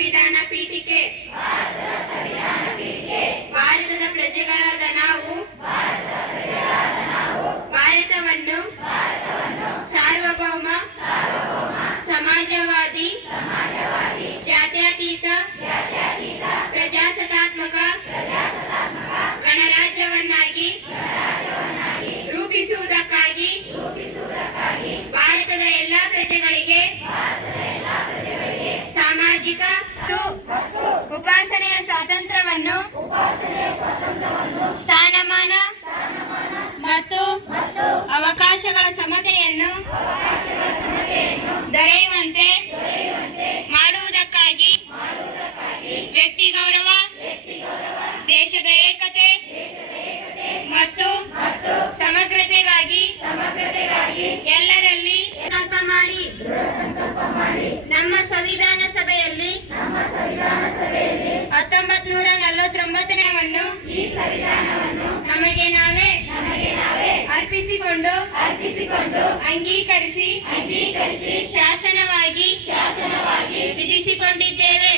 ಸಂವಿಧಾನ ಪೀಠಿಕೆ ಭಾರತದ ಪ್ರಜೆಗಳಾದ ನಾವು ಭಾರತವನ್ನು ಸಾರ್ವಭೌಮ ಸಮಾಜವಾದಿ ಜಾತ್ಯತೀತ ಪ್ರಜಾಸತ್ತಾತ್ಮಕ ಗಣರಾಜ್ಯವನ್ನಾಗಿ ರೂಪಿಸುವುದಕ್ಕಾಗಿ ಭಾರತದ ಎಲ್ಲ ಪ್ರಜೆಗಳಿಗೆ ಸಾಮಾಜಿಕ ಮತ್ತು ಉಪಾಸನೆಯ ಸ್ವಾತಂತ್ರ್ಯವನ್ನು ಸ್ಥಾನಮಾನ ಮತ್ತು ಅವಕಾಶಗಳ ಸಮತೆಯನ್ನು ದೊರೆಯುವಂತೆ ಮಾಡುವುದಕ್ಕಾಗಿ ವ್ಯಕ್ತಿ ಗೌರವ ದೇಶದ ಏಕತೆ ಮತ್ತು ಸಮಗ್ರತೆಗಾಗಿ ಎಲ್ಲರಲ್ಲಿ ಸಂಕಲ್ಪ ಮಾಡಿ ನಮ್ಮ ಸಂವಿಧಾನ ಸಭೆಯಲ್ಲಿ 1949ನೇ ಈ ಸಂವಿಧಾನವನ್ನು ನಮಗೆ ನಾವೇ ಅರ್ಪಿಸಿಕೊಂಡು ಅಂಗೀಕರಿಸಿ ಶಾಸನವಾಗಿ ವಿಧಿಸಿಕೊಂಡಿದ್ದೇವೆ.